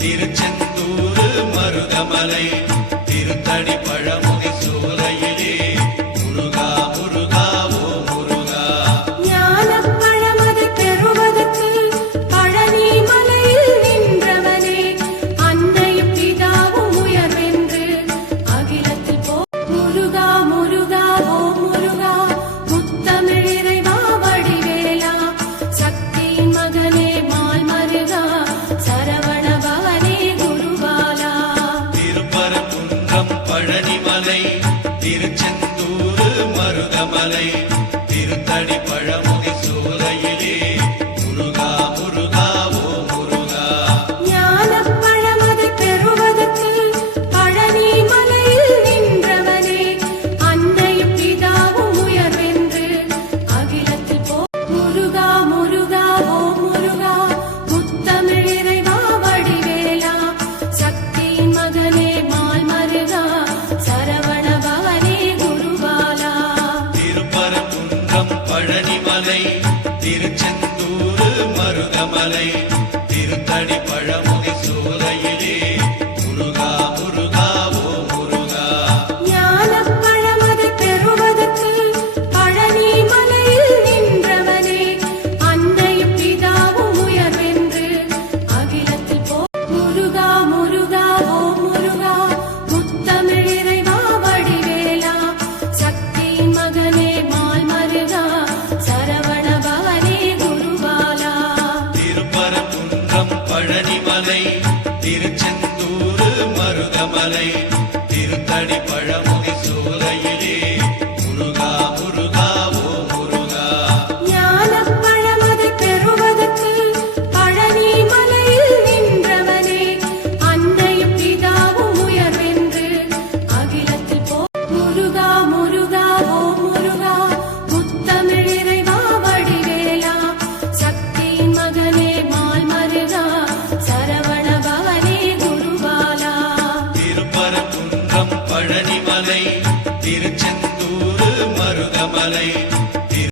திருச்செந்தூரு மருதமலை திருத்தடி பழமுதி சோலையிலே முருகா முருகா ஓ முருகா. ஞானப் பழமதை பெறுவதற்கு பழனி மலையில் நின்றவனே அன்னையும் பிதாவும் உயர்வென்று அகிலத்தில் போ. முருகா முருகா ஓ முருகா முத்தமிழ் இறைவா வடிவேலா சக்தியின் மகனே மால் மருகா சரவண பவனே குருபாலா. திருப்பரங்குன்றம் பழனிமலை திருச்செந்தூரு மருதமலை திருத்தடி பழமுதி சோலையிலே முருகா முருகா ஓ முருகா. ஞானப் பழமதை பெறுவதற்கு பழனி மலையில் நின்றவனே அன்னையும் பிதாவும் உயர்வென்று அகிலத்தில் போ. முருகா முருகா ஓ முருகா முத்தமிழ் இறைவா வடிவேலா சக்தியின் மகனே மால் மருகா சரவண பவனே குருபாலா. திருப்பரங்குன்றம் பழனிமலை திருச்செந்தூரு மருதமலை திருத்தடி பழமுதி சோலையிலே முருகா முருகா ஓ முருகா. ஞானப் பழமதை பெறுவதற்கு பழனி மலையில் நின்றவனே அன்னையும் பிதாவும் உயர்வென்று அகிலத்தில் போ. முருகா முருகா ஓ முருகா முத்தமிழ் இறைவா வடிவேலா சக்தியின் மகனே மால் மருகா சரவண பவனே குருபாலா. திருப்பரங்குன்றம் பழனிமலை திருச்செந்தூரு மருதமலை திருத்தடி பழமுதி சோலையிலே முருகா முருகா ஓ முருகா. ஞானப் பழமதை பெறுவதற்கு பழனி மலையில் நின்றவனே அன்னையும் பிதாவும் உயர்வென்று அகிலத்தில் போ. முருகா முருகா ஓ முருகா முத்தமிழ் இறைவா வடிவேலா சக்தியின் மகனே மால் மருகா சரவண பவனே குருபாலா. திருப்பரங்குன்றம் பழனிமலை திருச்செந்தூரு மருதமலை